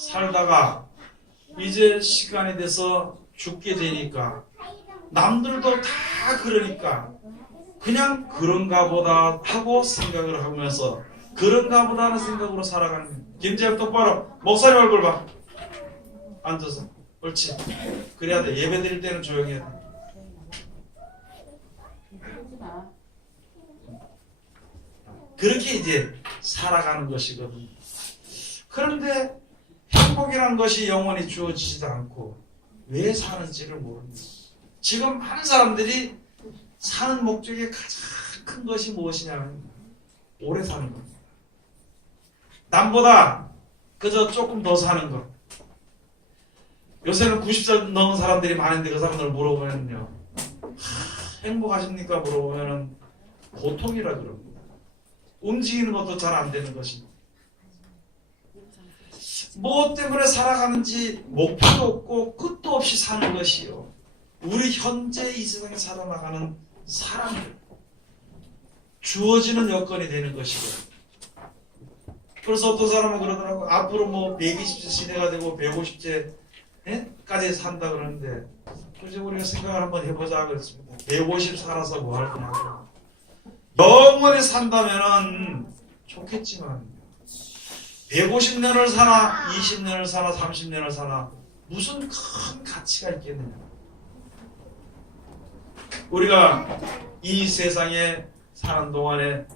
살다가 이제 시간이 돼서 죽게 되니까 남들도 다 그러니까 그냥 그런가 보다 하고 생각을 하면서 그런가 보다 하는 생각으로 살아가는 거예요. 김재엽 똑바로 목사님 얼굴 봐. 앉아서. 옳지. 그래야 돼. 예배 드릴 때는 조용히 해야 돼. 그렇게 이제 살아가는 것이거든요. 그런데 행복이라는 것이 영원히 주어지지도 않고 왜 사는지를 모릅니다. 지금 많은 사람들이 사는 목적의 가장 큰 것이 무엇이냐면 오래 사는 겁니다. 남보다 그저 조금 더 사는 것. 요새는 90살 넘은 사람들이 많은데 그 사람들 물어보면요. 행복하십니까? 물어보면은 고통이라 그럽니다. 움직이는 것도 잘 안 되는 것입니다. 뭐 때문에 살아가는지 목표도 없고 끝도 없이 사는 것이요. 우리 현재 이 세상에 살아나가는 사람들. 주어지는 여건이 되는 것이고. 그래서 어떤 사람은 그러더라고. 앞으로 뭐 120세 시대가 되고 150세까지 산다 그러는데 이제 우리가 생각을 한번 해보자 그랬습니다. 150 살아서 뭐 할 거냐고. 영원히 산다면은 좋겠지만 150년을 사나 20년을 사나 30년을 사나 무슨 큰 가치가 있겠느냐. 우리가 이 세상에 사는 동안에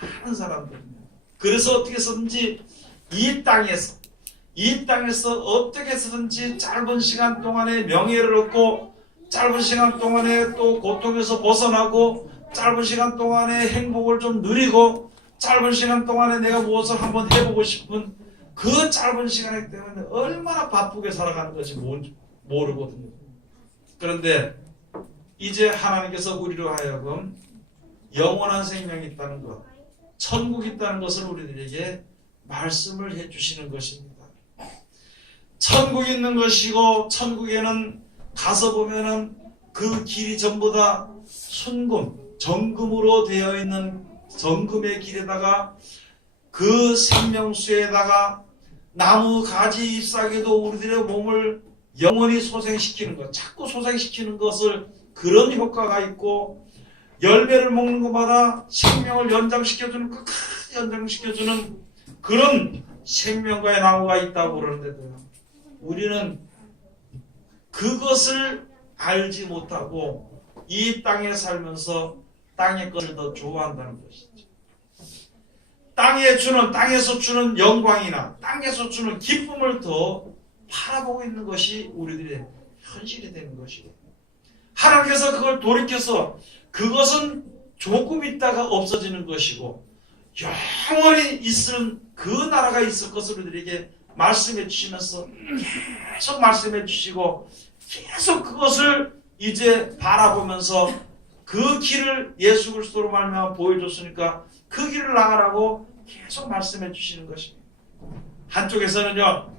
많은 사람들입니다. 그래서 어떻게 해서든지 이 땅에서 어떻게 해서든지 짧은 시간 동안에 명예를 얻고 짧은 시간 동안에 또 고통에서 벗어나고 짧은 시간 동안에 행복을 좀 누리고 짧은 시간 동안에 내가 무엇을 한번 해보고 싶은 그 짧은 시간이기 때문에 얼마나 바쁘게 살아가는 것이 모르거든요. 그런데 이제 하나님께서 우리로 하여금 영원한 생명이 있다는 것, 천국이 있다는 것을 우리들에게 말씀을 해주시는 것입니다. 천국이 있는 것이고 천국에는 가서 보면은 그 길이 전부 다 순금, 정금으로 되어 있는 정금의 길에다가 그 생명수에다가 나무 가지 잎사귀도 우리들의 몸을 영원히 소생시키는 것, 자꾸 소생시키는 것을 그런 효과가 있고 열매를 먹는 것마다 생명을 연장시켜주는 끝까지 연장시켜주는 그런 생명과의 나무가 있다고 그러는데도요. 우리는 그것을 알지 못하고 이 땅에 살면서 땅의 것을 더 좋아한다는 것이죠. 땅에서 주는 영광이나 땅에서 주는 기쁨을 더 바라보고 있는 것이 우리들의 현실이 되는 것이고 하나님께서 그걸 돌이켜서 그것은 조금 있다가 없어지는 것이고 영원히 있을 그 나라가 있을 것을 우리들에게 말씀해 주시면서 계속 말씀해 주시고 계속 그것을 이제 바라보면서 그 길을 예수 그리스도로 말미암아 보여줬으니까 그 길을 나가라고 계속 말씀해 주시는 것입니다. 한쪽에서는요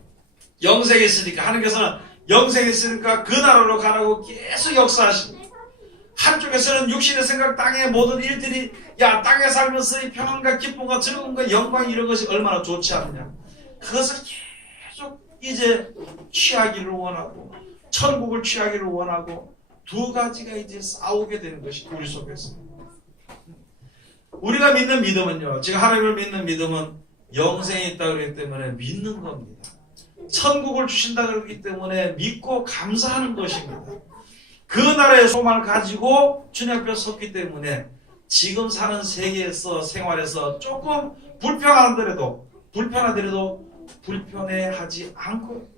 영생이 있으니까 하나님께서는 영생이 있으니까 그 나라로 가라고 계속 역사하십니다. 한쪽에서는 육신의 생각 땅의 모든 일들이 야 땅에 살면서 이 평안과 기쁨과 즐거움과 영광 이런 것이 얼마나 좋지 않느냐 그것을 계속 이제 취하기를 원하고 천국을 취하기를 원하고 두 가지가 이제 싸우게 되는 것이 우리 속에서 우리가 믿는 믿음은요 지금 하나님을 믿는 믿음은 영생이 있다고 그러기 때문에 믿는 겁니다. 천국을 주신다 그러기 때문에 믿고 감사하는 것입니다. 그 나라의 소망을 가지고 주님 앞에 섰기 때문에 지금 사는 세계에서 생활에서 조금 불편하더라도 불편해하지 않고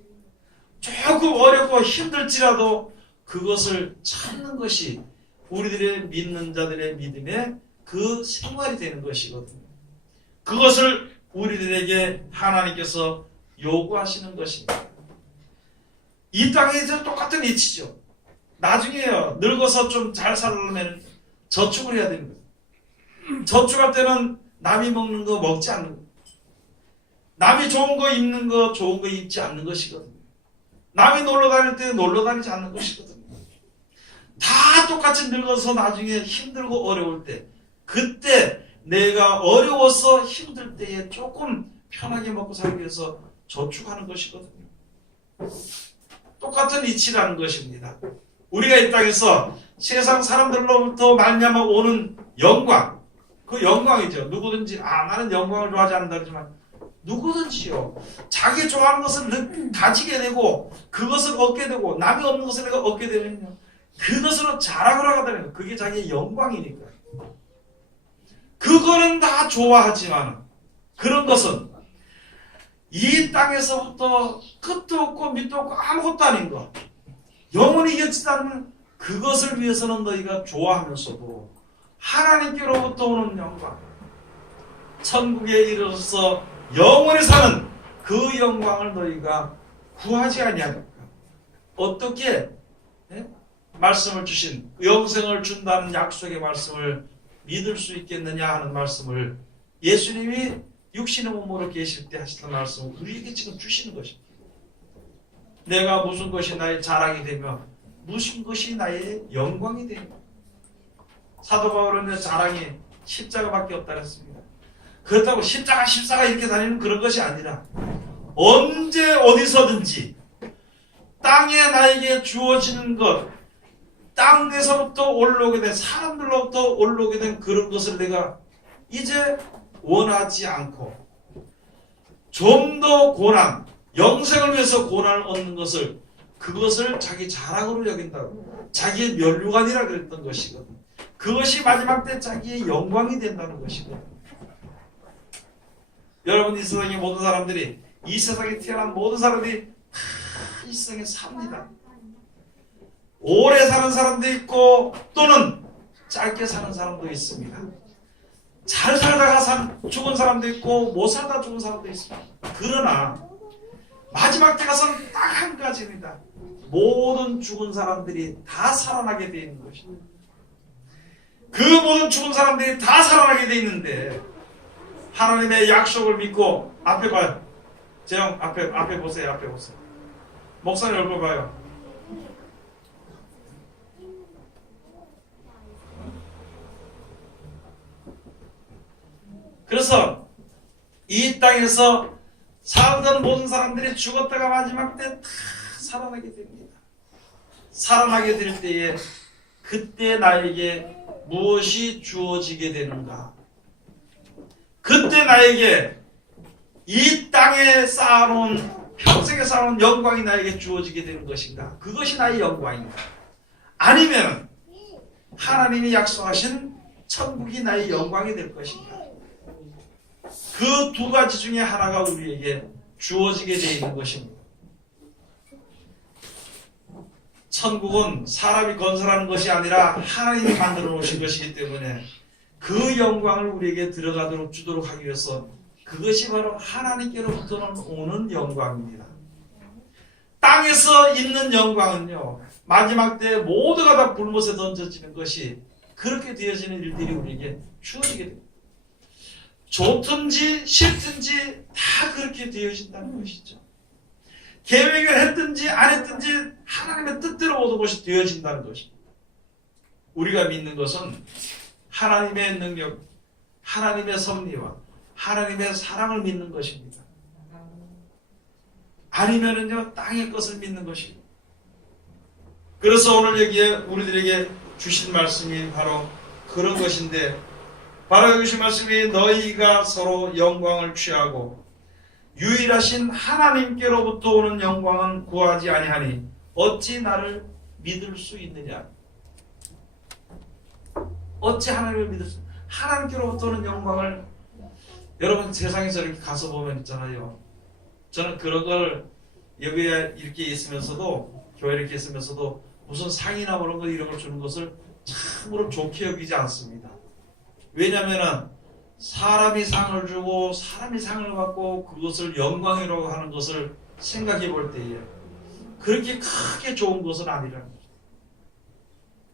조금 어렵고 힘들지라도 그것을 찾는 것이 우리들의 믿는 자들의 믿음의 그 생활이 되는 것이거든요. 그것을 우리들에게 하나님께서 요구하시는 것입니다. 이 땅에 이제 똑같은 이치죠. 나중에요 늙어서 좀 잘 살려면 저축을 해야 됩니다. 저축할 때는 남이 먹는 거 먹지 않는 거, 남이 좋은 거 입는 거 좋은 거 입지 않는 것이거든요. 남이 놀러 다닐 때 놀러 다니지 않는 것이거든요. 다 똑같이 늙어서 나중에 힘들고 어려울 때 그때 내가 어려워서 힘들 때에 조금 편하게 먹고 살기 위해서 저축하는 것이거든요. 똑같은 이치라는 것입니다. 우리가 이 땅에서 세상 사람들로부터 말미암아 오는 영광, 그 영광이죠. 누구든지 나는 영광을 좋아하지 않는다 그러지만 누구든지요, 자기 좋아하는 것을 가지게 되고 그것을 얻게 되고 남이 없는 것을 내가 얻게 되면요, 그것으로 자랑을 하거든요. 그게 자기의 영광이니까. 그거는 다 좋아하지만 그런 것은 이 땅에서부터 끝도 없고 밑도 없고 아무것도 아닌 것, 영원히 이어지지 않는 그것을 위해서는 너희가 좋아하면서도 하나님께로부터 오는 영광, 천국에 이르러서 영원히 사는 그 영광을 너희가 구하지 아니하니까 어떻게 말씀을 주신 영생을 준다는 약속의 말씀을 믿을 수 있겠느냐 하는 말씀을 예수님이 육신의 몸으로 계실 때 하시던 말씀을 우리에게 지금 주시는 것입니다. 내가 무슨 것이 나의 자랑이 되며 무슨 것이 나의 영광이 되며, 사도 바울은 자랑이 십자가밖에 없다 그랬습니다. 그렇다고 십자가 이렇게 다니는 그런 것이 아니라 언제 어디서든지 땅에 나에게 주어지는 것, 땅에서부터 올라오게 된, 사람들로부터 올라오게 된 그런 것을 내가 이제 원하지 않고 좀 더 고난, 영생을 위해서 고난을 얻는 것을, 그것을 자기 자랑으로 여긴다고, 자기의 면류관이라 그랬던 것이거든. 그것이 마지막 때 자기의 영광이 된다는 것이거든. 여러분, 이 세상의 모든 사람들이, 이 세상에 태어난 모든 사람들이 다 이 세상에 삽니다. 오래 사는 사람도 있고 또는 짧게 사는 사람도 있습니다. 잘 살다가 죽은 사람도 있고 못 살다 죽은 사람도 있습니다. 그러나 마지막 때 가서는 딱 한 가지입니다. 모든 죽은 사람들이 다 살아나게 되어 있는 것입니다. 그 모든 죽은 사람들이 다 살아나게 되어 있는데 하나님의 약속을 믿고, 앞에 봐요. 재영, 앞에 보세요. 앞에 보세요. 목사님 얼굴 봐요. 그래서 이 땅에서 살던 모든 사람들이 죽었다가 마지막 때 다 살아나게 됩니다. 살아나게 될 때에 그때 나에게 무엇이 주어지게 되는가? 그때 나에게 이 땅에 쌓아놓은, 평생에 쌓아놓은 영광이 나에게 주어지게 되는 것인가? 그것이 나의 영광인가? 아니면 하나님이 약속하신 천국이 나의 영광이 될 것인가? 그 두 가지 중에 하나가 우리에게 주어지게 되어 있는 것입니다. 천국은 사람이 건설하는 것이 아니라 하나님이 만들어 놓으신 것이기 때문에 그 영광을 우리에게 들어가도록 주도록 하기 위해서, 그것이 바로 하나님께로부터 오는 영광입니다. 땅에서 있는 영광은요, 마지막 때 모두가 다 불못에 던져지는 것이, 그렇게 되어지는 일들이 우리에게 주어지게 됩니다. 좋든지 싫든지 다 그렇게 되어진다는 것이죠. 계획을 했든지 안 했든지 하나님의 뜻대로 모든 것이 되어진다는 것입니다. 우리가 믿는 것은 하나님의 능력, 하나님의 섭리와 하나님의 사랑을 믿는 것입니다. 아니면은요, 땅의 것을 믿는 것입니다. 그래서 오늘 여기에 우리들에게 주신 말씀이 바로 그런 것인데, 바로 여기 주신 말씀이 너희가 서로 영광을 취하고 유일하신 하나님께로부터 오는 영광은 구하지 아니하니 어찌 나를 믿을 수 있느냐? 어찌 하나님을 믿을 수, 하나님께로부터 오는 영광을, 여러분 세상에서 이렇게 가서 보면 있잖아요. 저는 그런 걸 여기에 이렇게 있으면서도, 교회에 이렇게 있으면서도 무슨 상이나 그런 거 이런 걸 주는 것을 참으로 좋게 여기지 않습니다. 왜냐하면 사람이 상을 주고 사람이 상을 받고 그것을 영광이라고 하는 것을 생각해 볼 때에 그렇게 크게 좋은 것은 아니라는 거죠.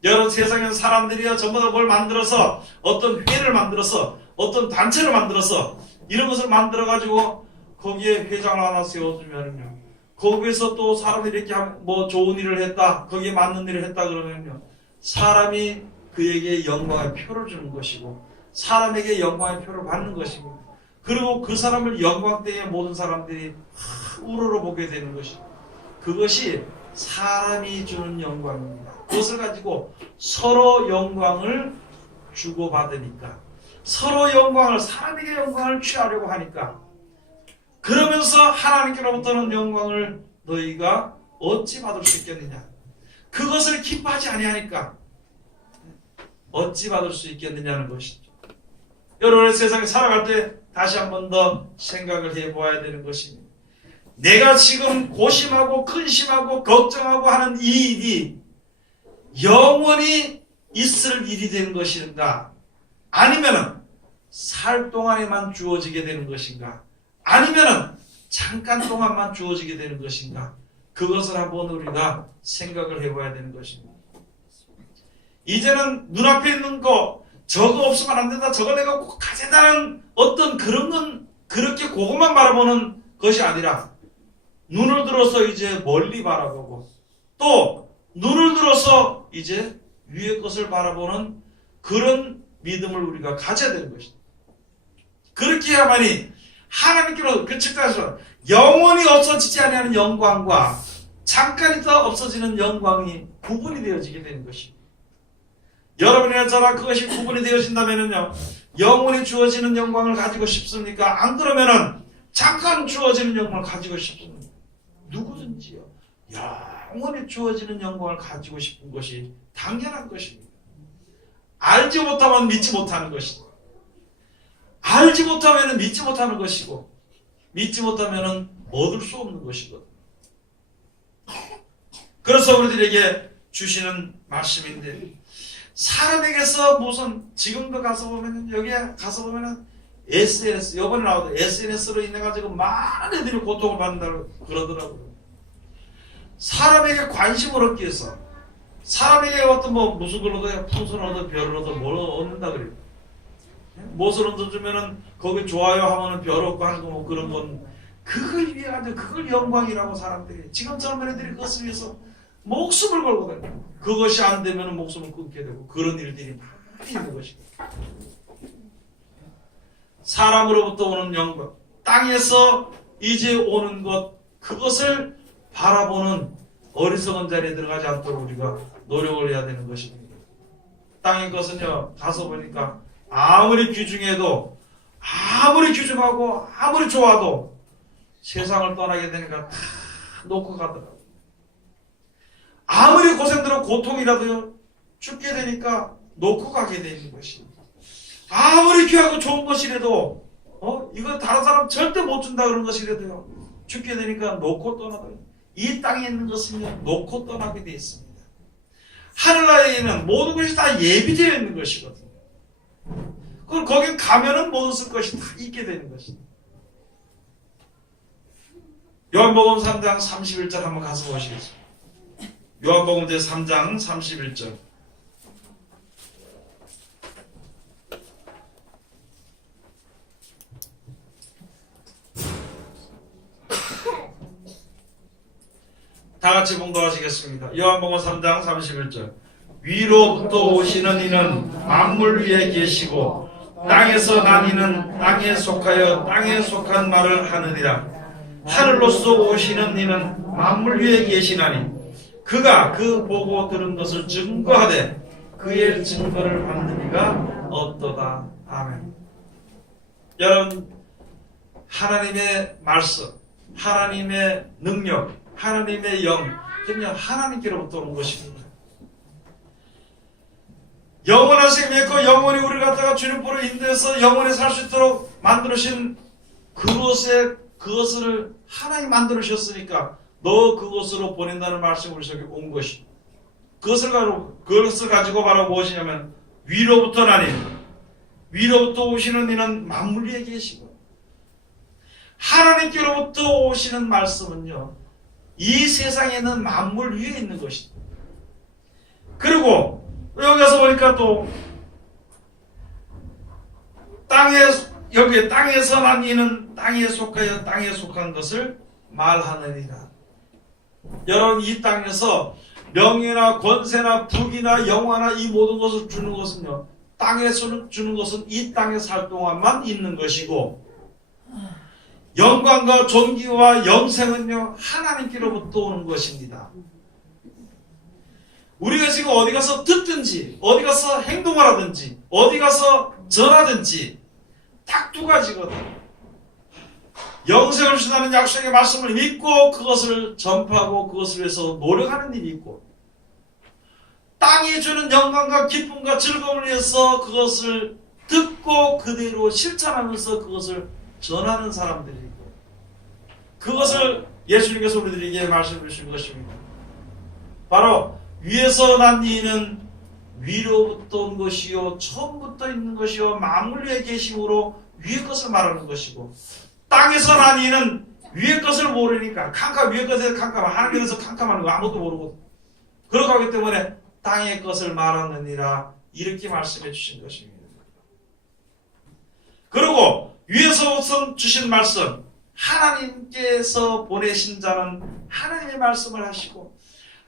여러분, 세상에 사람들이요, 전부 다 뭘 만들어서, 어떤 회를 만들어서, 어떤 단체를 만들어서 이런 것을 만들어가지고 거기에 회장을 하나 세워주면요, 거기에서 또 사람들이 이렇게 뭐 좋은 일을 했다, 거기에 맞는 일을 했다 그러면요, 사람이 그에게 영광의 표를 주는 것이고 사람에게 영광의 표를 받는 것입니다. 그리고 그 사람을 영광 때에 모든 사람들이 우러러보게 되는 것이, 그것이 사람이 주는 영광입니다. 그것을 가지고 서로 영광을 주고받으니까, 서로 영광을, 사람에게 영광을 취하려고 하니까, 그러면서 하나님께로부터는 영광을 너희가 어찌 받을 수 있겠느냐, 그것을 기뻐하지 아니하니까 어찌 받을 수 있겠느냐는 것이죠. 여러분의 세상에 살아갈 때 다시 한 번 더 생각을 해보아야 되는 것입니다. 내가 지금 고심하고 근심하고 걱정하고 하는 이 일이 영원히 있을 일이 되는 것인가, 아니면은 살 동안에만 주어지게 되는 것인가, 아니면은 잠깐 동안만 주어지게 되는 것인가, 그것을 한번 우리가 생각을 해봐야 되는 것입니다. 이제는 눈앞에 있는 거, 저거 없으면 안 된다, 저거 내가 꼭 가져다는 어떤 그런 건, 그렇게 그것만 바라보는 것이 아니라 눈을 들어서 이제 멀리 바라보고, 또 눈을 들어서 이제 위의 것을 바라보는 그런 믿음을 우리가 가져야 되는 것입니다. 그렇게 해야만이 하나님께로, 그 측단에서 영원히 없어지지 않는 영광과 잠깐 있다 없어지는 영광이 구분이 되어지게 되는 것입니다. 여러분이나 저나 그것이 구분이 되어진다면요, 영원히 주어지는 영광을 가지고 싶습니까? 안 그러면은 잠깐 주어지는 영광을 가지고 싶습니다. 누구든지요, 영원히 주어지는 영광을 가지고 싶은 것이 당연한 것입니다. 알지 못하면 믿지 못하는 것입니다. 알지 못하면 믿지 못하는 것이고, 믿지 못하면 얻을 수 없는 것이거든요. 그래서 우리들에게 주시는 말씀인데, 사람에게서 무슨, 지금도 가서 보면, 여기에 가서 보면 SNS, 요번에 나오던 SNS로 인해가지고 많은 애들이 고통을 받는다고 그러더라고요. 사람에게 관심을 얻기 위해서, 사람에게 어떤 무슨 걸 얻어야, 풍선을 얻어, 별을 얻어, 뭘 얻는다 그래요. 무엇을 얻어주면은 거기 좋아요 하면은 별 얻고 하는 거 그런 건, 그걸 위해 가지고 그걸 영광이라고 사람들이, 지금처럼 애들이 그것을 위해서 목숨을 걸거든요. 그것이 안 되면 목숨을 끊게 되고 그런 일들이 많이 있는 것이고, 사람으로부터 오는 영광, 땅에서 이제 오는 것, 그것을 바라보는 어리석은 자리에 들어가지 않도록 우리가 노력을 해야 되는 것입니다. 땅의 것은요, 가서 보니까 아무리 귀중해도, 아무리 귀중하고 아무리 좋아도 세상을 떠나게 되니까 다 놓고 가더라고요. 아무리 고생들어 고통이라도요, 죽게 되니까 놓고 가게 되는 것입니다. 아무리 귀하고 좋은 것이라도, 이거 다른 사람 절대 못 준다 그런 것이라도요, 죽게 되니까 놓고 떠나더라고요. 이 땅에 있는 것은요, 놓고 떠나게 되어 있습니다. 하늘나라에는 모든 것이 다 예비되어 있는 것이거든요. 그럼 거기 가면은 모든 것이 다 있게 되는 것입니다. 요한복음 3장 31절 한번 가서 보시겠습니다. 요한복음 제 3장 31절. 다 같이 봉독하시겠습니다. 요한복음 3장 31절. 위로부터 오시는 이는 만물 위에 계시고 땅에서 난 이는 땅에 속하여 땅에 속한 말을 하느니라. 하늘로서 오시는 이는 만물 위에 계시나니 그가 그 보고 들은 것을 증거하되 그의 증거를 받는 이가 없도다. 아멘. 여러분, 하나님의 말씀, 하나님의 능력, 하나님의 영, 그냥 하나님께로부터 오는 것입니다. 영원한 생명이 있고 영원히 우리를 갖다가 주님으로 인도해서 영원히 살 수 있도록 만들으신 그것을 하나님 만들으셨으니까 너 그것으로 보낸다는 말씀이 우리 속에 온 것입니다. 그것을 가지고 바로 무엇이냐면 위로부터 나니, 위로부터 오시는 이는 만물 위에 계시고, 하나님께로부터 오시는 말씀은요, 이 세상에 있는 만물 위에 있는 것입니다. 그리고 여기 가서 보니까 또 여기 땅에서 난 이는 땅에 속하여 땅에 속한 것을 말하느니라. 여러분, 이 땅에서 명예나 권세나 부귀나 영화나 이 모든 것을 주는 것은요, 땅에서 주는 것은 이 땅에 살 동안만 있는 것이고, 영광과 존귀와 영생은요 하나님께로부터 오는 것입니다. 우리가 지금 어디 가서 듣든지 어디 가서 행동을 하든지 어디 가서 전하든지 딱 두 가지거든. 영생을 주시는 약속의 말씀을 믿고 그것을 전파하고 그것을 위해서 노력하는 일이 있고, 땅이 주는 영광과 기쁨과 즐거움을 위해서 그것을 듣고 그대로 실천하면서 그것을 전하는 사람들이 있고, 그것을 예수님께서 우리들에게 말씀해 주신 것입니다. 바로 위에서 난 이는 위로부터 온 것이요 처음부터 있는 것이요 만물 위에 계심으로 위의 것을 말하는 것이고, 땅에서 난 이는 위의 것을 모르니까 위의 것에 캄캄한 하나님께서 캄캄한 거 아무것도 모르고 그렇게 하기 때문에 땅의 것을 말하느니라 이렇게 말씀해 주신 것입니다. 그리고 위에서 우선 주신 말씀, 하나님께서 보내신 자는 하나님의 말씀을 하시고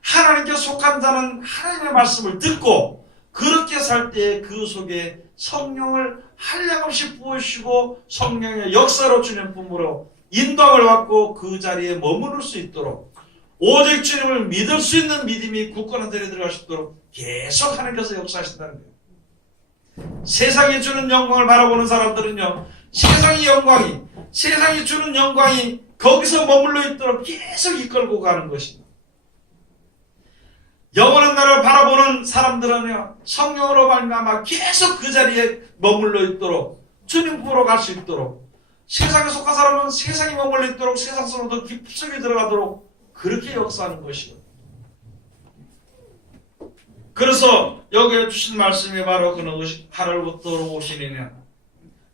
하나님께 속한 자는 하나님의 말씀을 듣고 그렇게 살 때 그 속에 성령을 한량없이 부으시고 성령의 역사로 주님 품으로 인도함을 받고 그 자리에 머무를 수 있도록, 오직 주님을 믿을 수 있는 믿음이 굳건한 자리에 들어갈 수 있도록 계속 하나님께서 역사하신다는 거예요. 세상이 주는 영광을 바라보는 사람들은요, 세상이 주는 영광이 거기서 머물러 있도록 계속 이끌고 가는 것입니다. 영원한 나라를 바라보는 사람들은요, 성령으로 말미암아 계속 그 자리에 머물러 있도록, 주님 보러 갈 수 있도록, 세상에 속한 사람은 세상에 머물러 있도록 세상 속으로 깊숙이 들어가도록 그렇게 역사하는 것이고, 그래서 여기에 주신 말씀이 바로 그런 것이, 하늘부터 오신 이는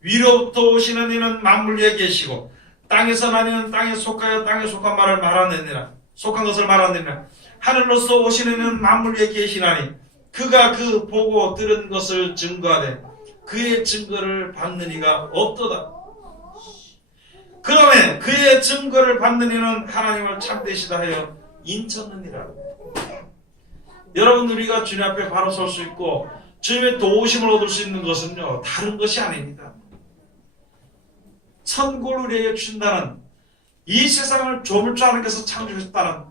위로부터 오시는 이는 만물 위에 계시고 땅에서 난 이는 땅에 속하여 땅에 속한 말을 말하느니라, 속한 것을 말하느니라. 하늘로서 오시는 이는 만물 위에 계시나니 그가 그 보고 들은 것을 증거하되 그의 증거를 받는 이가 없도다. 그러면 그의 증거를 받는 이는 하나님을 참되시다 하여 인쳤느니라. 여러분, 우리가 주님 앞에 바로 설 수 있고 주님의 도우심을 얻을 수 있는 것은요, 다른 것이 아닙니다. 천국을 우리에게 주신다는, 이 세상을 조물주 하나님께서 창조하셨다는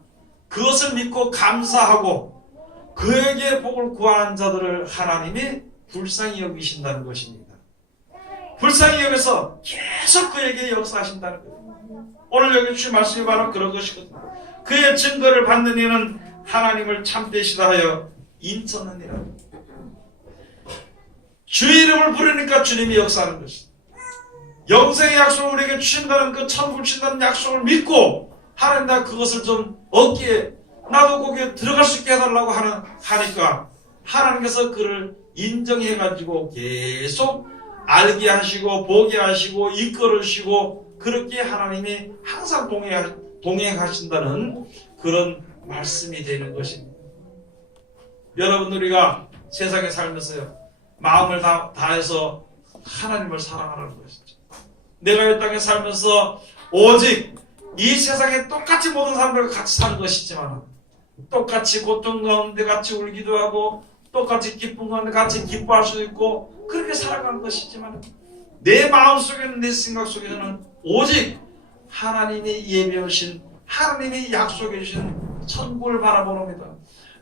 그것을 믿고 감사하고 그에게 복을 구하는 자들을 하나님이 불쌍히 여기신다는 것입니다. 불쌍히 여기서 계속 그에게 역사하신다는 거예요. 오늘 여기 주신 말씀이 바로 그런 것이거든요. 그의 증거를 받는 이는 하나님을 참되시다 하여 인쳤느니라. 주의 이름을 부르니까 주님이 역사하는 것입니다. 영생의 약속을 우리에게 주신다는 그 천국을 주신다는 약속을 믿고 하나님, 나 그것을 좀 얻기에 나도 거기에 들어갈 수 있게 해달라고 하니까 하나님께서 그를 인정해가지고 계속 알게 하시고 보게 하시고 이끌으시고 그렇게 하나님이 항상 동행하신다는 그런 말씀이 되는 것입니다. 여러분, 우리가 세상에 살면서요, 마음을 다해서 하나님을 사랑하라는 것이죠. 내가 이 땅에 살면서 오직 이 세상에 똑같이 모든 사람들과 같이 사는 것이지만 똑같이 고통 가운데 같이 울기도 하고 똑같이 기쁨 가운데 같이 기뻐할 수도 있고 그렇게 살아가는 것이지만 내 마음속에는, 내 생각 속에는 오직 하나님이 예비해 주신, 하나님이 약속해 주신 천국을 바라보는니다.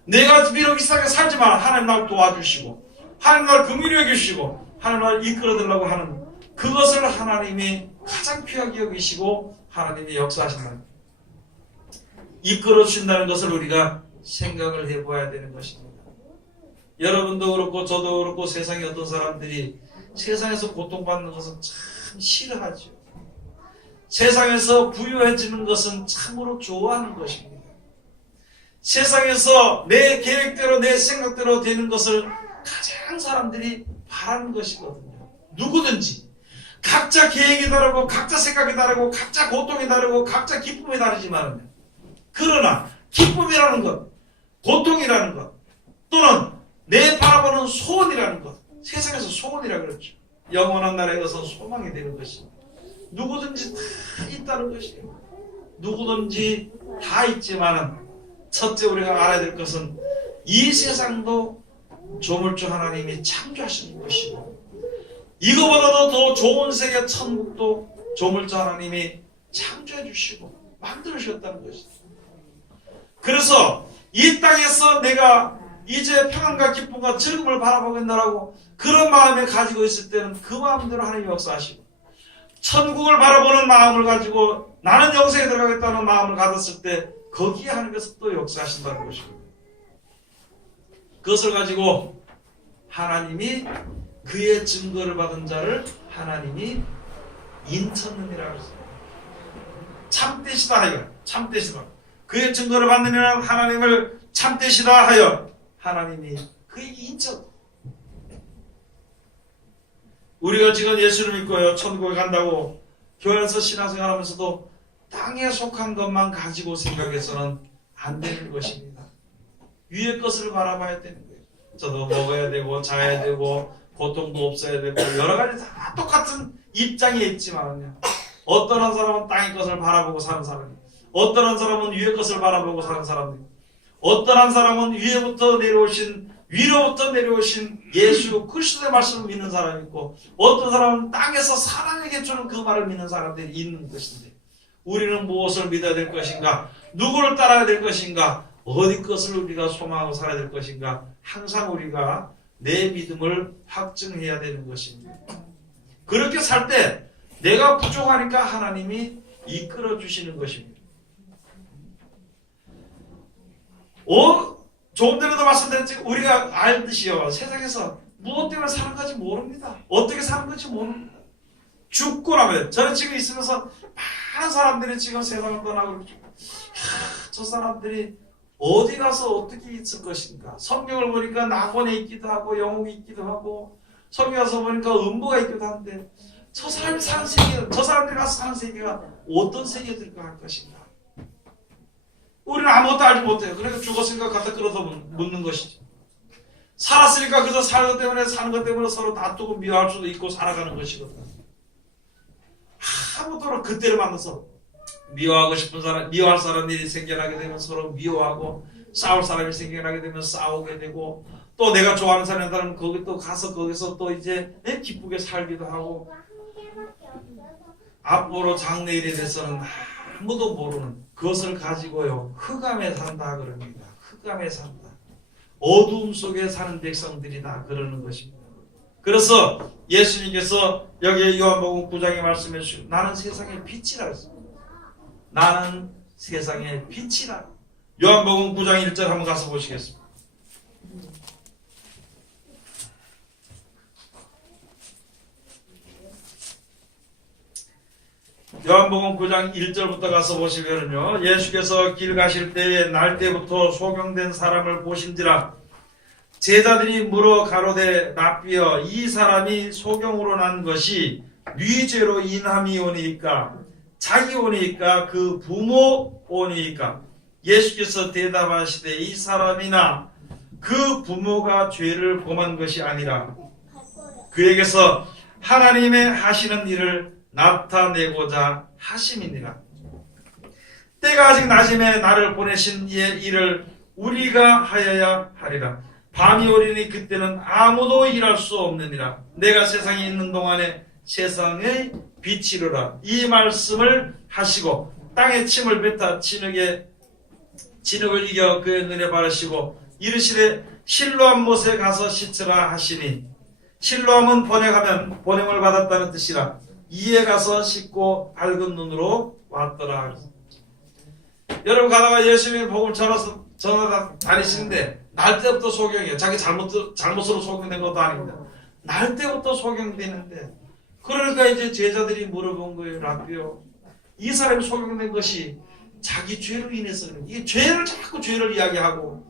내가 비록 이 세상에 살지만 하나님 나를 도와주시고 하나님 나를 긍휼히 여기시고 하나님 나를 이끌어달라고 하는 그것을 하나님이 가장 귀하게 여기시고 하나님이 역사하신다는, 이끌어 주신다는 것을 우리가 생각을 해봐야 되는 것입니다. 여러분도 그렇고 저도 그렇고 세상의 어떤 사람들이 세상에서 고통받는 것은 참 싫어하죠. 세상에서 부유해지는 것은 참으로 좋아하는 것입니다. 세상에서 내 계획대로 내 생각대로 되는 것을 가장 사람들이 바라는 것이거든요. 누구든지 각자 계획이 다르고 각자 생각이 다르고 각자 고통이 다르고 각자 기쁨이 다르지만, 그러나 기쁨이라는 것, 고통이라는 것, 또는 내 바라보는 소원이라는 것, 세상에서 소원이라 그랬죠. 영원한 나라에 가서 소망이 되는 것입니다. 누구든지 다 있다는 것이에요. 누구든지 다 있지만은 첫째 우리가 알아야 될 것은 이 세상도 조물주 하나님이 창조하신 것이고 이거보다도 더 좋은 세계 천국도 조물주 하나님이 창조해 주시고 만들어 주셨다는 것이죠. 그래서 이 땅에서 내가 이제 평안과 기쁨과 즐거움을 바라보겠다라고 그런 마음을 가지고 있을 때는 그 마음대로 하나님 역사하시고, 천국을 바라보는 마음을 가지고 나는 영생에 들어가겠다는 마음을 가졌을 때 거기에 하나님께서 또 역사하신다는 것입니다. 그것을 가지고 하나님이 그의 증거를 받은 자를 하나님이 인천는이라고 했어요. 참되시다 하여, 참되시다. 그의 증거를 받는 이는 하나님을 참되시다 하여 하나님이 그의 인천. 우리가 지금 예수를 믿고요, 천국에 간다고 교회에서 신앙생활 하면서도 땅에 속한 것만 가지고 생각해서는 안 되는 것입니다. 위의 것을 바라봐야 되는 거예요. 저도 먹어야 되고 자야 되고 고통도 없어야 되고 여러 가지 다 똑같은 입장에 있지만요, 어떤 한 사람은 땅의 것을 바라보고 사는 사람이, 어떤 한 사람은 위의 것을 바라보고 사는 사람이, 어떤 한 사람은 위로부터 내려오신 예수 그리스도의 말씀을 믿는 사람이 있고, 어떤 사람은 땅에서 사랑에게 주는 그 말을 믿는 사람들이 있는 것인데, 우리는 무엇을 믿어야 될 것인가? 누구를 따라야 될 것인가? 어디 것을 우리가 소망하고 살아야 될 것인가? 항상 우리가 내 믿음을 확증해야 되는 것입니다. 그렇게 살 때 내가 부족하니까 하나님이 이끌어 주시는 것입니다. 조금 전에도 말씀드렸지만 우리가 알듯이요, 세상에서 무엇 때문에 사는 건지 모릅니다. 어떻게 사는 건지 모릅니다. 죽고 나면, 저는 지금 있으면서 많은 사람들이 지금 세상을 떠나고 있죠. 저 사람들이 어디 가서 어떻게 있을 것인가? 성경을 보니까 낙원에 있기도 하고 영웅이 있기도 하고, 성경 가서 보니까 음부가 있기도 한데, 저 사람이 사는 세계, 저 사람들이 가서 사는 세계가 어떤 세계들과 할 것인가? 우리는 아무것도 알지 못해요. 그러니까 죽었으니까 갖다 끌어서 묻는 것이죠. 살았으니까 그저 사는 것 때문에 서로 다투고 미워할 수도 있고 살아가는 것이거든. 아무쪼록 그때를 만나서 미워하고 싶은 사람, 미워할 사람들이 생겨나게 되면 서로 미워하고, 싸울 사람이 생겨나게 되면 싸우게 되고, 또 내가 좋아하는 사람은 거기 또 가서 거기서 또 이제 기쁘게 살기도 하고, 앞으로 장래일에 대해서는 아무도 모르는 그것을 가지고요, 흑암에 산다 그럽니다. 흑암에 산다. 어두움 속에 사는 백성들이다 그러는 것입니다. 그래서 예수님께서 여기 요한복음 9장에 말씀해 주시고, 나는 세상의 빛이라 했습니다. 나는 세상의 빛이라. 요한복음 9장 1절 한번 가서 보시겠습니다. 요한복음 9장 1절부터 가서 보시면요, 예수께서 길 가실 때에 날 때부터 소경된 사람을 보신지라. 제자들이 물어 가로되 랍비여, 이 사람이 소경으로 난 것이 네 죄로 인함이 오니까 자기 오니까 그 부모 오니까? 예수께서 대답하시되 이 사람이나 그 부모가 죄를 범한 것이 아니라 그에게서 하나님의 하시는 일을 나타내고자 하심이니라. 때가 아직 낮음에 나를 보내신 이의 일을 우리가 하여야 하리라. 밤이 오리니 그때는 아무도 일할 수 없느니라. 내가 세상에 있는 동안에 세상의 빛이로라. 이 말씀을 하시고 땅에 침을 뱉어 진흙을 이겨 그의 눈에 바르시고 이르시되 실로암 못에 가서 씻으라 하시니, 실로암은 번역하면 번영을 받았다는 뜻이라. 이에 가서 씻고 밝은 눈으로 왔더라. 여러분 가다가 예수님의 복음을 전하다 다니시는데 날 때부터 소경이에요. 자기 잘못으로 소경된 것도 아닙니다. 날 때부터 소경되는데, 그러니까 이제 제자들이 물어본 거예요. 랍비요, 이 사람이 소경된 것이 자기 죄로 인해서 그래요. 이게 자꾸 죄를 이야기하고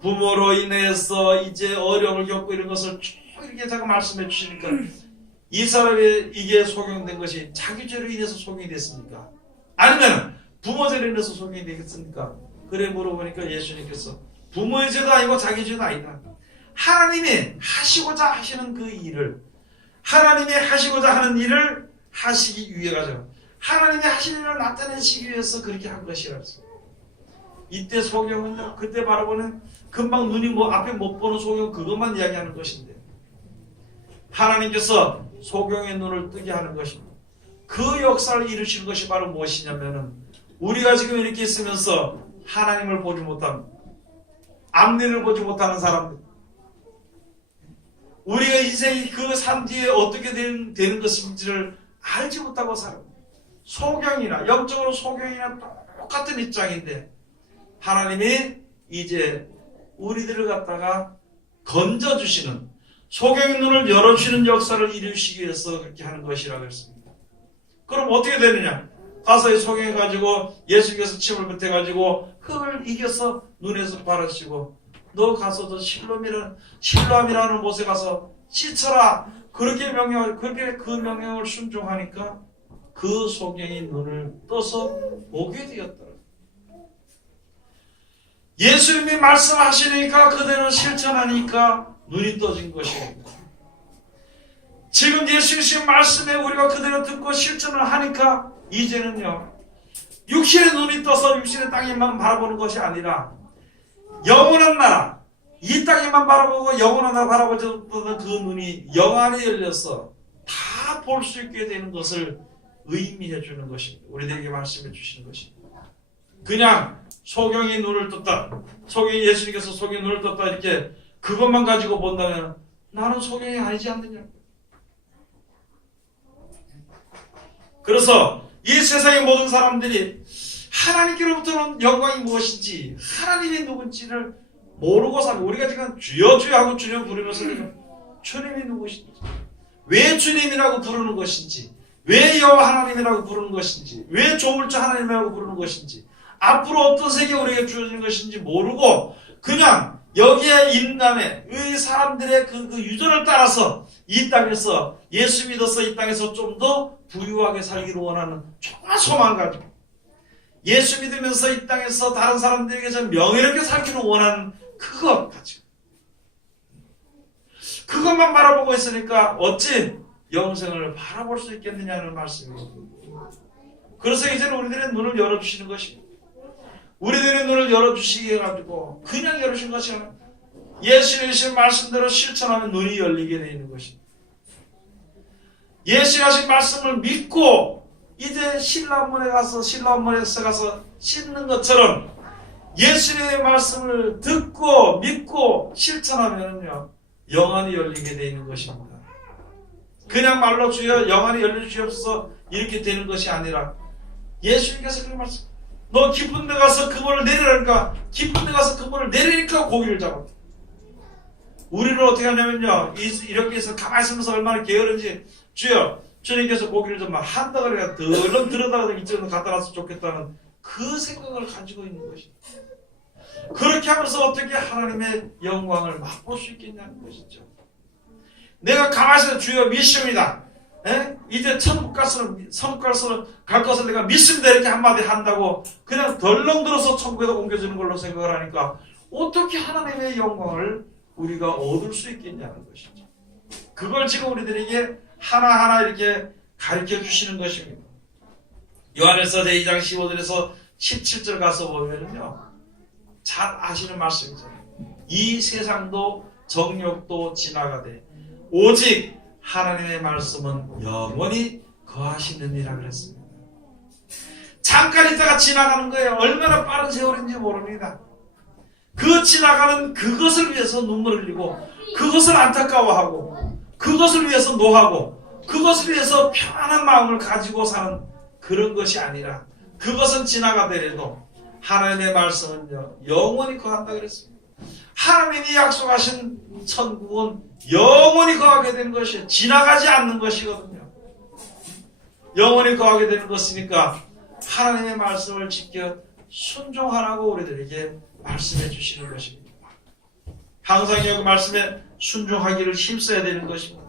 부모로 인해서 이제 어려움을 겪고 이런 것을 쭉 이렇게 자꾸 말씀해 주시니까, 이 사람이 이게 소경된 것이 자기 죄로 인해서 소경이 됐습니까? 아니면 부모 죄로 인해서 소경이 되겠습니까? 그래 물어보니까 예수님께서 부모의 죄도 아니고 자기 죄도 아니다. 하나님이 하시고자 하시는 그 일을, 하나님이 하시고자 하는 일을 하시기 위해 가죠. 하나님이 하시는 일을 나타내시기 위해서 그렇게 한 것이라서. 이때 소경은요, 그때 바라보는 금방 눈이 앞에 못 보는 소경 그것만 이야기하는 것인데, 하나님께서 소경의 눈을 뜨게 하는 것입니다. 그 역사를 이루시는 것이 바로 무엇이냐면은 우리가 지금 이렇게 있으면서 하나님을 보지 못하는, 앞일을 보지 못하는 사람들, 우리가 인생이 그 삶 뒤에 어떻게 되는 것인지를 알지 못하고 살아. 소경이나 영적으로 소경이나 똑같은 입장인데 하나님이 이제 우리들을 갖다가 건져주시는, 소경의 눈을 열어주시는 역사를 이루시기 위해서 그렇게 하는 것이라고 했습니다. 그럼 어떻게 되느냐? 가서 소경해가지고 예수께서 침을 뱉어가지고 흙을 이겨서 눈에서 바르시고, 너 가서도 실로암이라는 곳에 가서 씻어라. 그렇게 그 명령을 순종하니까 그 소경이 눈을 떠서 보게 되었더라. 예수님이 말씀하시니까 그대로 실천하니까 눈이 떠진 것입니다. 지금 예수님 말씀에 우리가 그대로 듣고 실천을 하니까 이제는요, 육신의 눈이 떠서 육신의 땅에만 바라보는 것이 아니라 영원한 나라, 이 땅에만 바라보고 영원한 나라 바라보던 그 눈이 영안이 열려서 다 볼 수 있게 되는 것을 의미해 주는 것입니다. 우리들에게 말씀해 주시는 것입니다. 그냥 소경이 눈을 떴다, 예수님께서 소경이 눈을 떴다 이렇게 그것만 가지고 본다면 나는 소경이 아니지 않느냐. 그래서 이 세상의 모든 사람들이 하나님께로부터는 영광이 무엇인지, 하나님이 누군지를 모르고 살고, 우리가 지금 주여 주여 하고 주님 부르면서 주님이 누구신지, 왜 주님이라고 부르는 것인지, 왜 여호와 하나님이라고 부르는 것인지, 왜 조물주 하나님이라고 부르는 것인지, 앞으로 어떤 세계가 우리에게 주어진 것인지 모르고 그냥 여기에 인간의 이 사람들의 그 유전을 따라서 이 땅에서 예수 믿어서 이 땅에서 좀 더 부유하게 살기를 원하는 정말 소망을 가지고, 예수 믿으면서 이 땅에서 다른 사람들에게서 명예롭게 살기를 원하는 그것 가지고, 그것만 바라보고 있으니까 어찌 영생을 바라볼 수 있겠느냐는 말씀입니다. 그래서 이제는 우리들의 눈을 열어주시는 것입니다. 우리들의 눈을 열어주시게 해가지고 그냥 열으신 것이 아니라 예수님 말씀대로 실천하면 눈이 열리게 되어 있는 것입니다. 예수 하신 말씀을 믿고 이제 신라원에서 가서 씻는 것처럼 예수님의 말씀을 듣고 믿고 실천하면요, 영안이 열리게 되어 있는 것입니다. 그냥 말로 주여 영안이 열려주시옵소서 이렇게 되는 것이 아니라 예수님께서 그 말씀, 너 깊은 데 가서 그물을 내리라니까, 깊은 데 가서 그물을 내리니까 고기를 잡았다. 우리는 어떻게 하냐면요, 이렇게 해서 가만히 있으면서 얼마나 게으른지, 주여 주님께서 고기를 좀 한 덩어리가 덜렁 들여다가 이쪽으로 갖다 놨으면 좋겠다는 그 생각을 가지고 있는 것입니다. 그렇게 하면서 어떻게 하나님의 영광을 맛볼 수 있겠냐는 것이죠. 내가 가만히 있어서 주여 믿습니다, 이제 천국 갈 것을 내가 믿습니다 이렇게 한마디 한다고 그냥 덜렁 들어서 천국에서 옮겨지는 걸로 생각을 하니까 어떻게 하나님의 영광을 우리가 얻을 수 있겠냐는 것이죠. 그걸 지금 우리들에게 하나하나 이렇게 가르쳐 주시는 것입니다. 요한일서 제2장 15절에서 17절 가서 보면요, 잘 아시는 말씀이잖아요. 이 세상도 정욕도 지나가되 오직 하나님의 말씀은 영원히 거하시느니라 그랬습니다. 잠깐 있다가 지나가는 거예요. 얼마나 빠른 세월인지 모릅니다. 그 지나가는 그것을 위해서 눈물을 흘리고, 그것을 안타까워하고, 그것을 위해서 노하고, 그것을 위해서 편안한 마음을 가지고 사는 그런 것이 아니라, 그것은 지나가더라도 하나님의 말씀은요, 영원히 거한다 그랬습니다. 하나님이 약속하신 천국은 영원히 거하게 되는 것이에요. 지나가지 않는 것이거든요. 영원히 거하게 되는 것이니까 하나님의 말씀을 지켜 순종하라고 우리들에게 말씀해 주시는 것입니다. 항상 그 말씀에 순종하기를 힘써야 되는 것입니다.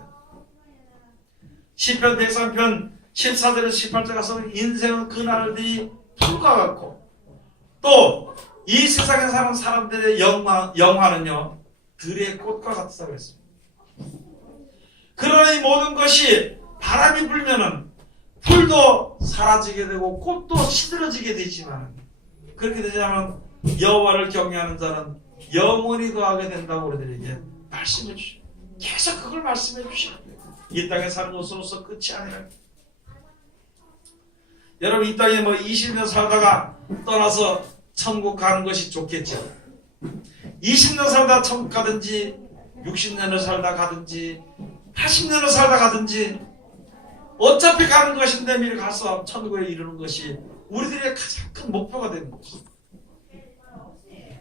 시편 103편 14절에서 18절 가서 인생은 그날들이 풀과 같고, 또 이 세상에 사는 사람들의 영화는요 들의 꽃과 같다고 했습니다. 그러나 이 모든 것이 바람이 불면은 풀도 사라지게 되고 꽃도 시들어지게 되지만, 그렇게 되자면 여호와를 경외하는 자는 영원히 거하게 된다고 우리들에게 말씀해 주시죠. 계속 그걸 말씀해 주시는 거예요. 이 땅에 사는 것으로서 끝이 아니라 여러분 이 땅에 뭐 20년 살다가 떠나서 천국 가는 것이 좋겠죠. 20년 살다 천국 가든지 60년을 살다 가든지 80년을 살다 가든지 어차피 가는 것인데 미리 가서 천국에 이르는 것이 우리들의 가장 큰 목표가 되는 것입니다.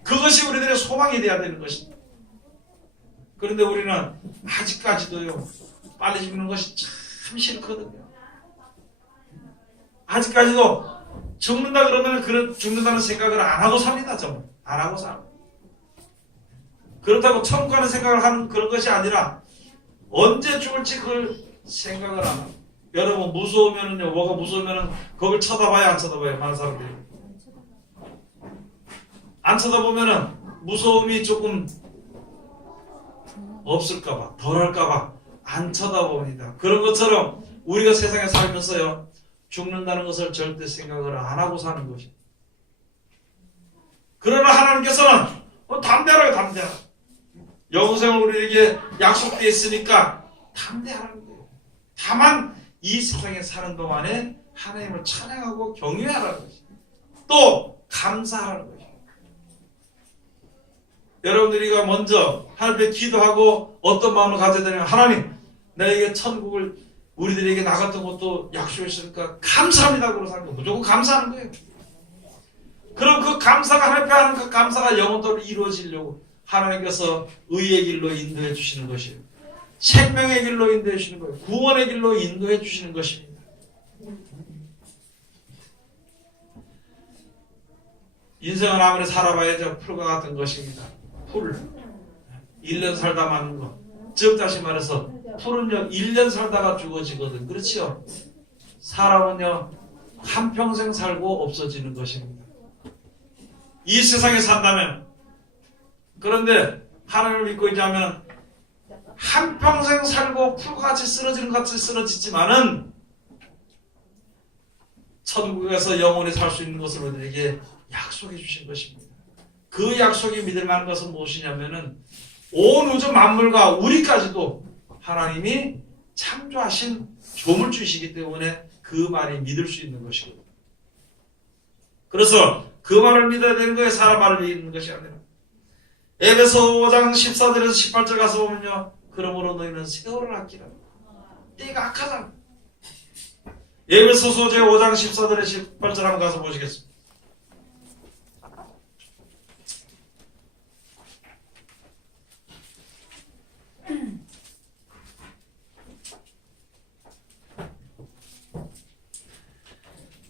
그것이 우리들의 소망이 되어야 되는 것입니다. 그런데 우리는 아직까지도요, 빨리 죽는 것이 참 싫거든요. 아직까지도 죽는다 그러면 죽는다는 생각을 안 하고 삽니다. 정말 안 하고 삽니다. 그렇다고 천국 가는 생각을 하는 그런 것이 아니라 언제 죽을지 그걸 생각을 안 합니다. 여러분 무서우면은요, 뭐가 무서우면은 그걸 쳐다봐야 안 쳐다봐요. 많은 사람들이 안 쳐다보면은 무서움이 조금 없을까봐, 덜할까봐 안 쳐다봅니다. 그런 것처럼 우리가 세상에 살면서요, 죽는다는 것을 절대 생각을 안 하고 사는 것입니다. 그러나 하나님께서는 담대하라고 담대하라. 영생을 우리에게 약속되어 있으니까 담대하라는 거예요. 다만 이 세상에 사는 동안에 하나님을 찬양하고 경외하라는 것입니다. 또 감사하라는 것입니다. 여러분들이가 먼저 하나님께 기도하고 어떤 마음을 가져야 되냐면, 하나님 나에게 천국을 우리들에게 나갔던 것도 약속했으니까 감사합니다. 그러고 사는 거 무조건 감사하는 거예요. 그럼 그 감사가 하나님께 하는 그 감사가 영원토록 이루어지려고 하나님께서 의의 길로 인도해 주시는 것이에요. 생명의 길로 인도해 주시는 거예요. 구원의 길로 인도해 주시는 것입니다. 인생은 아무리 살아봐야죠. 풀과 같은 것입니다. 풀. 1년 살다 마는 것. 즉 다시 말해서 풀은요 1년 살다가 죽어지거든. 그렇지요? 사람은요 한평생 살고 없어지는 것입니다. 이 세상에 산다면, 그런데 하나님을 믿고 있자면 한평생 살고 풀같이 쓰러지는 것 같이 쓰러지지만은 천국에서 영원히 살 수 있는 것을 우리에게 약속해 주신 것입니다. 그 약속이 믿을 만한 것은 무엇이냐면은 온 우주 만물과 우리까지도 하나님이 창조하신 조물주이시기 때문에 그 말이 믿을 수 있는 것이거든요. 그래서 그 말을 믿어야 되는 거예요. 사람 말을 믿는 것이 아니라. 에베소 5장 14절에서 18절 가서 보면요, 그러므로 너희는 세월을 아끼라. 때가 악하다. 에베소서 5장 14절에 18절 한번 가서 보시겠습니다.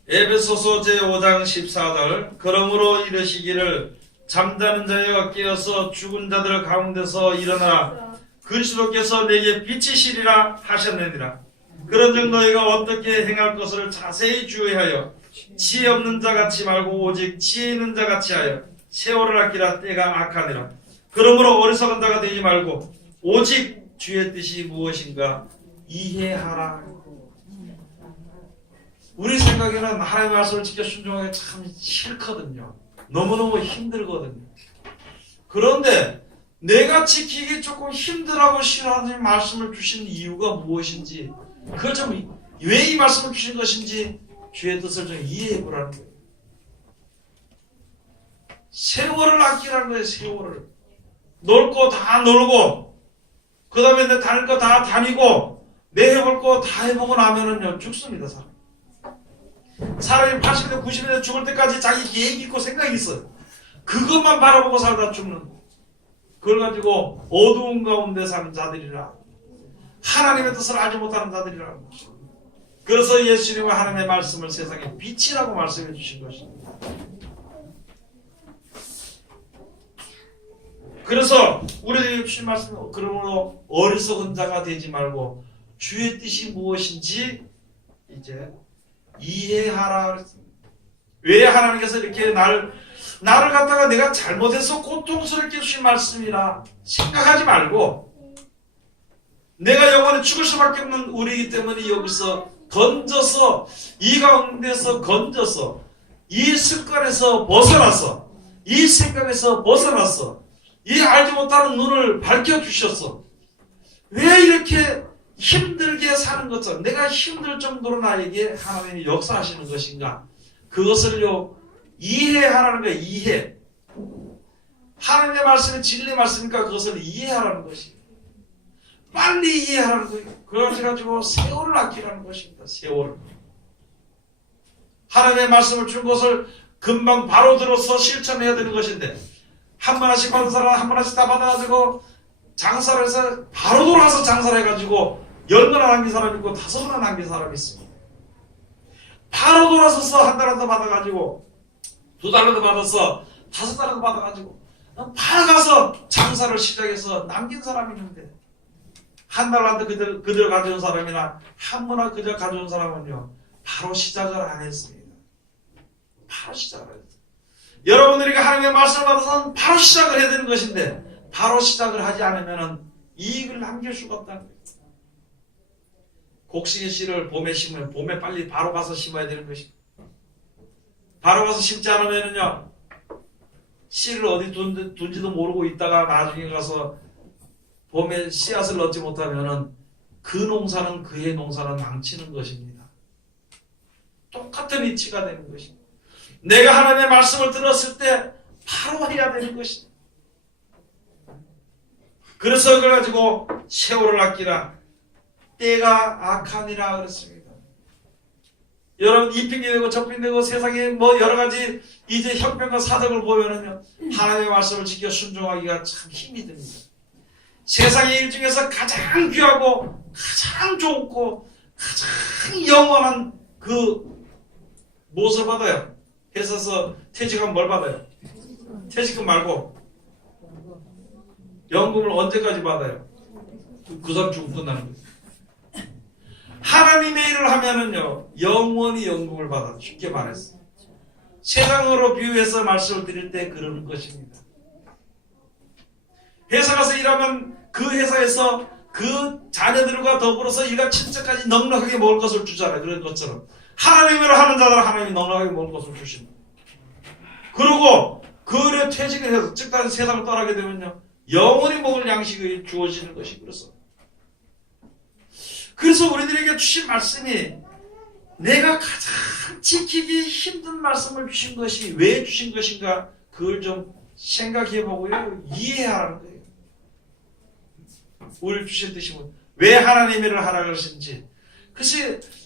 에베소서 제5장 14절 그러므로 이르시기를 잠자는 자여 깨어서 죽은 자들 가운데서 일어나라. 그리스도께서 내게 빛이시리라 하셨느니라. 그런즉 너희가 어떻게 행할 것을 자세히 주의하여 지혜 없는 자같이 말고 오직 지혜 있는 자같이 하여 세월을 아끼라. 때가 악하니라. 그러므로 어리석은 자가 되지 말고 오직 주의 뜻이 무엇인가 이해하라. 우리 생각에는 하나님의 말씀을 지켜 순종하기 참 싫거든요. 너무너무 힘들거든요. 그런데 내가 지키기 조금 힘들하고 싫어하는 말씀을 주신 이유가 무엇인지, 그걸 좀 왜 이 말씀을 주신 것인지 주의 뜻을 좀 이해해 보라는 거예요. 세월을 아끼라는 거예요. 세월을. 놀 거 다 놀고, 그 다음에 내 다닐 거 다 다니고, 내 해볼 거 다 해보고 나면은요 죽습니다. 사람이 80대 90대 죽을 때까지 자기 계획이 있고 생각이 있어요. 그것만 바라보고 살다 죽는, 그걸 가지고 어두운 가운데 사는 자들이라, 하나님의 뜻을 알지 못하는 자들이라. 그래서 예수님은 하나님의 말씀을 세상에 빛이라고 말씀해 주신 것입니다. 그래서 우리에게 주신 말씀은, 그러므로 어리석은 자가 되지 말고 주의 뜻이 무엇인지 이제 이해하라 그랬습니다. 왜 하나님께서 이렇게 나를 갖다가 내가 잘못해서 고통스럽게 주신 말씀이라 생각하지 말고, 내가 영원히 죽을 수밖에 없는 우리이기 때문에 여기서 건져서, 이 가운데서 건져서, 이 습관에서 벗어나서, 이 생각에서 벗어나서, 이 알지 못하는 눈을 밝혀주셔서, 왜 이렇게 힘들게 사는 것처럼 내가 힘들 정도로 나에게 하나님이 역사하시는 것인가? 그것을요 이해하라는 거예요. 이해. 하나님의 말씀이 진리 말씀이니까 그것을 이해하라는 것이에요. 빨리 이해하라는 거예요. 그래가지고 세월을 아끼라는 것입니다. 세월을. 하나님의 말씀을 준 것을 금방 바로 들어서 실천해야 되는 것인데 한 번 하나씩 받은 사람 한 번 하나씩 다 받아가지고 장사를 해서 바로 돌아가서 장사를 해가지고 10번 남긴 사람이 있고 5번 남긴 사람이 있습니다. 바로 돌아서서 한 달을 더 받아가지고 2달을 더 받아서 5달을 더 받아가지고 바로 가서 장사를 시작해서 남긴 사람이 있는데 한 달한테 그대로 가져온 사람이나 한 번에 그저 가져온 사람은요 바로 시작을 안 했습니다. 바로 시작을 안 했어요. 여러분들이 하나님의 말씀을 받아서는 바로 시작을 해야 되는 것인데 바로 시작을 하지 않으면 이익을 남길 수가 없다는 거예요. 곡식의 씨를 봄에 심으면 봄에 빨리 바로 가서 심어야 되는 것입니다. 바로 가서 심지 않으면요 씨를 어디 둔지도 모르고 있다가 나중에 가서 봄에 씨앗을 얻지 못하면은 그 농사는 그의 농사는 망치는 것입니다. 똑같은 이치가 되는 것입니다. 내가 하나님의 말씀을 들었을 때 바로 해야 되는 것입니다. 그래서 그걸 가지고 세월을 아끼라 때가 악하니라 그랬습니다. 여러분 이 핑계대고 저 핑계대고 세상에 뭐 여러가지 이제 형편과 사정을 보면은요 하나님의 말씀을 지켜 순종하기가 참 힘이 듭니다. 세상의 일 중에서 가장 귀하고 가장 좋고 가장 영원한 그 무엇을 받아요? 회사에서 퇴직하면 뭘 받아요? 퇴직금 말고 연금을 언제까지 받아요? 그 사람 죽고 끝나는 거예요. 하나님의 일을 하면은요 영원히 연금을 받아. 쉽게 말해서 세상으로 비유해서 말씀을 드릴 때 그러는 것입니다. 회사 가서 일하면 그 회사에서 그 자녀들과 더불어서 일가 친척까지 넉넉하게 먹을 것을 주잖아요. 그런 것처럼 하나님을 하는 자들은 하나님이 넉넉하게 먹을 것을 주십니다. 그리고 그래 퇴직을 해서 즉 다시 세상을 떠나게 되면요 영원히 먹을 양식이 주어지는 것이 그래서 우리들에게 주신 말씀이 내가 가장 지키기 힘든 말씀을 주신 것이 왜 주신 것인가 그걸 좀 생각해 보고요 이해하라는 거예요. 우리를 주신 뜻이 왜 하나님의 일을 하라 그러신지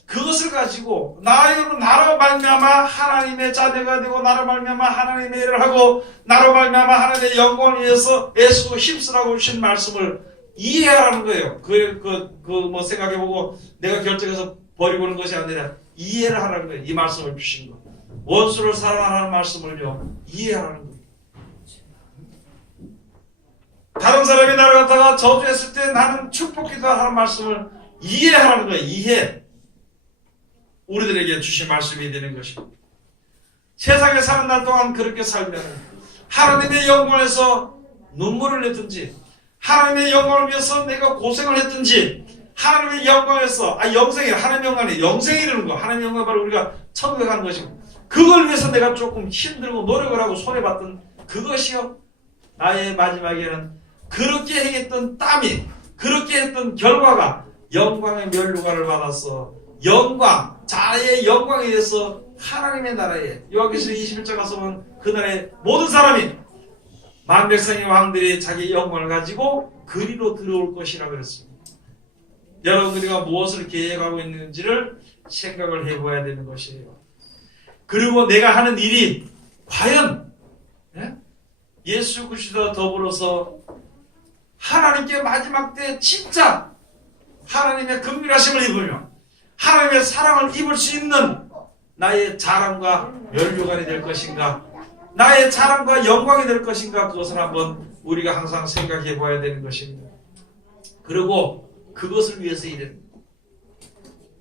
그것을 가지고 나로 말미암아 하나님의 자녀가 되고 나로 말미암아 하나님의 일을 하고 나로 말미암아 하나님의 영광을 위해서 애쓰고 힘쓰라고 주신 말씀을 이해하라는 거예요. 뭐 생각해보고 내가 결정해서 버리고는 것이 아니라 이해를 하라는 거예요. 이 말씀을 주신 거. 원수를 사랑하라는 말씀을요 이해하라는 거예요. 다른 사람이 나를 갖다가 저주했을 때 나는 축복기도하라는 말씀을 이해하라는 거예요. 이해. 우리들에게 주신 말씀이 되는 것입니다. 세상에 사는 날 동안 그렇게 살면 하나님의 영광을 위해서 눈물을 냈든지 하나님의 영광을 위해서 내가 고생을 했든지 하나님의 영광을 위해서 영생이 하나님의 영광이 영생이라는 거 하나님의 영광이 바로 우리가 천국에 가는 것이고 그걸 위해서 내가 조금 힘들고 노력을 하고 손해봤던 그것이요 나의 마지막에는 그렇게 행했던 땀이 그렇게 했던 결과가 영광의 면류관을 받아서 영광 자의 영광에 의해서 하나님의 나라에 요한계시록 21장 가서 보면 그 나라의 모든 사람이 만백성의 왕들이 자기의 영광을 가지고 그리로 들어올 것이라고 그랬습니다. 여러분들이가 무엇을 계획하고 있는지를 생각을 해봐야 되는 것이에요. 그리고 내가 하는 일이 과연 예수 그리스도와 더불어서 하나님께 마지막 때 진짜 하나님의 긍휼하심을 입으며 하나님의 사랑을 입을 수 있는 나의 자랑과 면류관이 될 것인가 나의 자랑과 영광이 될 것인가 그것을 한번 우리가 항상 생각해 봐야 되는 것입니다. 그리고 그것을 위해서 일은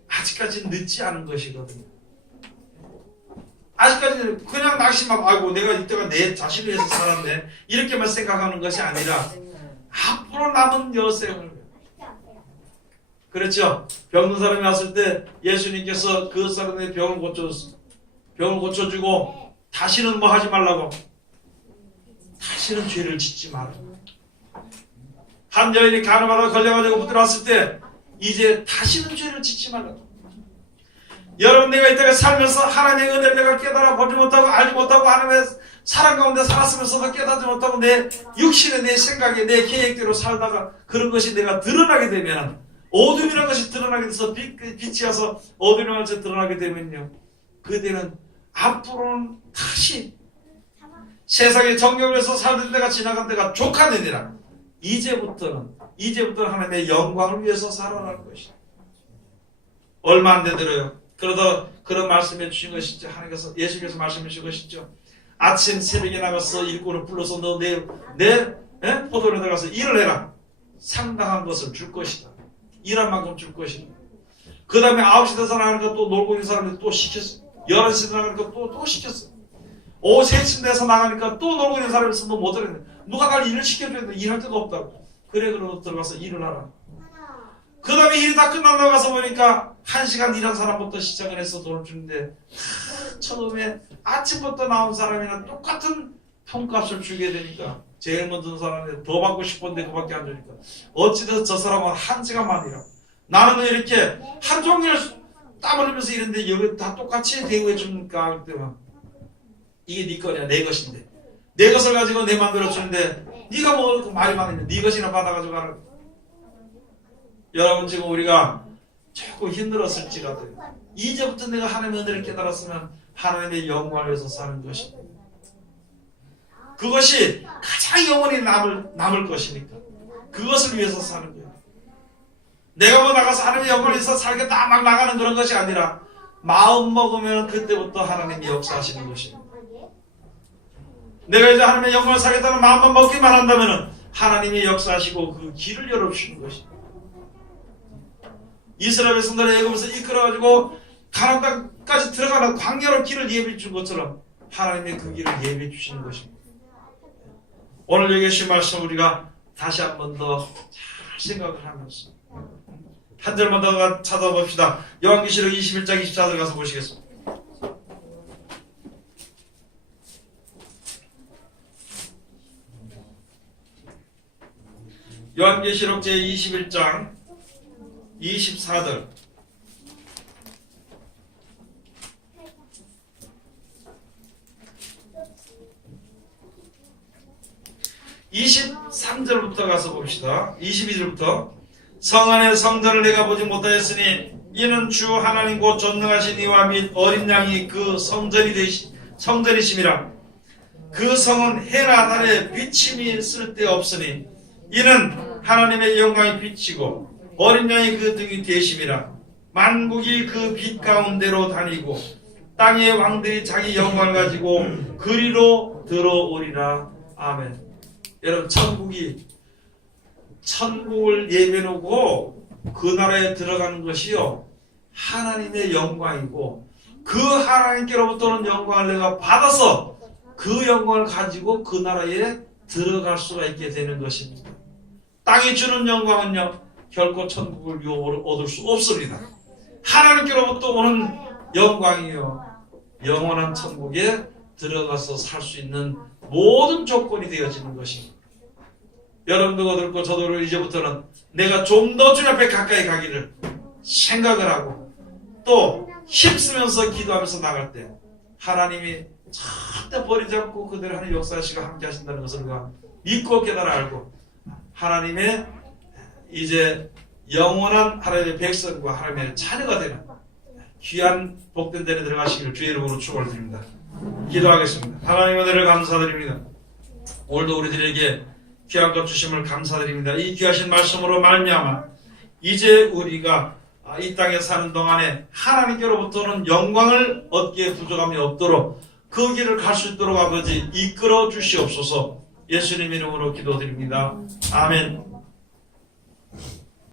아직까지는 늦지 않은 것이거든요. 아직까지는 그냥 낙심하고 아이고 내가 이때가 내 자신을 위해서 살았네 이렇게만 생각하는 것이 아니라 앞으로 남은 여생을 그렇죠. 병든 사람이 왔을 때 예수님께서 그 사람의 병을 고쳐주고 다시는 뭐 하지 말라고 다시는 죄를 짓지 마라. 한 여인이 간음하다가 걸려가지고 붙들어왔을 때 이제 다시는 죄를 짓지 말라고. 여러분, 내가 이때가 살면서 하나님의 은혜를 내가 깨달아 보지 못하고 알지 못하고 하나님의 사랑 가운데 살았으면서도 깨닫지 못하고 내 육신의 내 생각에 내 계획대로 살다가 그런 것이 내가 드러나게 되면, 어둠이라는 것이 드러나게 돼서 빛이 와서 어둠이라는 것이 드러나게 되면요, 그때는 앞으로는 다시 세상의 정욕에서 살던 데가 지나간 데가 족하느니라. 이제부터는 하나님의 영광을 위해서 살아가는 것이다. 얼마 안 되더라요. 그러다 그런 말씀해 주신 것이죠. 하나님께서, 예수께서 말씀해 주신 것이죠. 아침 새벽에 나가서 일꾼을 불러서 너 내 포도원에 들어가서 일을 해라. 상당한 것을 줄 것이다. 일한 만큼 줄 것이다. 그 다음에 9시 돼서 나가니까 또 놀고 있는 사람들 또 시켰어. 11시 나가니까 또 시켰어. 오후 3시 돼서 나가니까 또 놀고 있는 사람이 있으면 너 못 들었네. 누가 날 일을 시켜줘야 돼. 일할 데도 없다고. 그래, 그러고 들어가서 일을 하라. 그 다음에 일이 다 끝나고 나가서 보니까 1시간 일한 사람부터 시작을 해서 돈을 주는데, 처음에 아침부터 나온 사람이랑 똑같은 품값을 주게 되니까 제일 먼저 사람이 더 받고 싶은데 그밖에 안 주니까 어찌돼서 저 사람은 1시간만 일하고 나는 이렇게 하루 종일 땀 흘리면서 일했는데 여기 다 똑같이 대우해 줍니까? 그때만 이게 네 거냐, 내 것인데 내 것을 가지고 내 맘대로 주는데 네가 뭐 말이 많은데 네 것이나 받아가지고 가라. 여러분, 지금 우리가 조금 힘들었을지라도 이제부터 내가 하나님의 은혜를 깨달았으면 하나님의 영광을 위해서 사는 것입니다. 그것이 가장 영원히 남을 것이니까 그것을 위해서 사는 거예요. 내가 뭐 나가서 하나님의 영광을 위해서 살겠다 막 나가는 그런 것이 아니라 마음 먹으면 그때부터 하나님이 역사하시는 것입니다. 내가 이제 하나님의 영광을 살겠다는 마음만 먹기만 한다면 하나님이 역사하시고 그 길을 열어주시는 것입니다. 이스라엘 백성들을 애굽에서 이끌어가지고 가나안 땅까지 들어가는 광야로 길을 예비해 준 것처럼 하나님의 그 길을 예비해 주시는 것입니다. 오늘 여기 계신 말씀 우리가 다시 한 번 더 잘 생각을 하면서 한 절만 더 찾아봅시다. 요한계시록 21장 24절 가서 보시겠습니다. 요한계시록 제21장 24절. (23절부터) 가서 봅시다. 22절부터 성 안의 성전을 내가 보지 못하였으니 이는 주 하나님 곧 전능하신 이와 및 어린 양이 그 성전이심이라. 그 성은 해나 달에 비침이 쓸데없으니 이는 하나님의 영광이 비치고 어린 양이 그 등이 되심이라. 만국이 그 빛 가운데로 다니고 땅의 왕들이 자기 영광을 가지고 그리로 들어오리라. 아멘. 여러분, 천국을 예배놓고 그 나라에 들어가는 것이요 하나님의 영광이고, 그 하나님께로부터는 영광을 내가 받아서 그 영광을 가지고 그 나라에 들어갈 수가 있게 되는 것입니다. 땅이 주는 영광은요 결코 천국을 얻을 수 없습니다. 하나님께로부터 오는 영광이요 영원한 천국에 들어가서 살 수 있는 모든 조건이 되어지는 것입니다. 여러분도 들고 저도 이제부터는 내가 좀 더 주님 앞에 가까이 가기를 생각을 하고 또 힘쓰면서 기도하면서 나갈 때 하나님이 절대 버리지 않고 그대로 하나님 역사하시고 함께 하신다는 것을 우리가 믿고 깨달아 알고 하나님의 이제 영원한 하나님의 백성과 하나님의 자녀가 되는 귀한 복된 데에 들어가시기를 주의 이름으로 축원드립니다. 기도하겠습니다. 하나님 은혜를 감사드립니다. 오늘도 우리들에게 귀한 것 주심을 감사드립니다. 이 귀하신 말씀으로 말미암아 이제 우리가 이 땅에 사는 동안에 하나님께로부터는 영광을 얻기에 부족함이 없도록 그 길을 갈 수 있도록 아버지 이끌어 주시옵소서. 예수님 이름으로 기도드립니다. 아멘.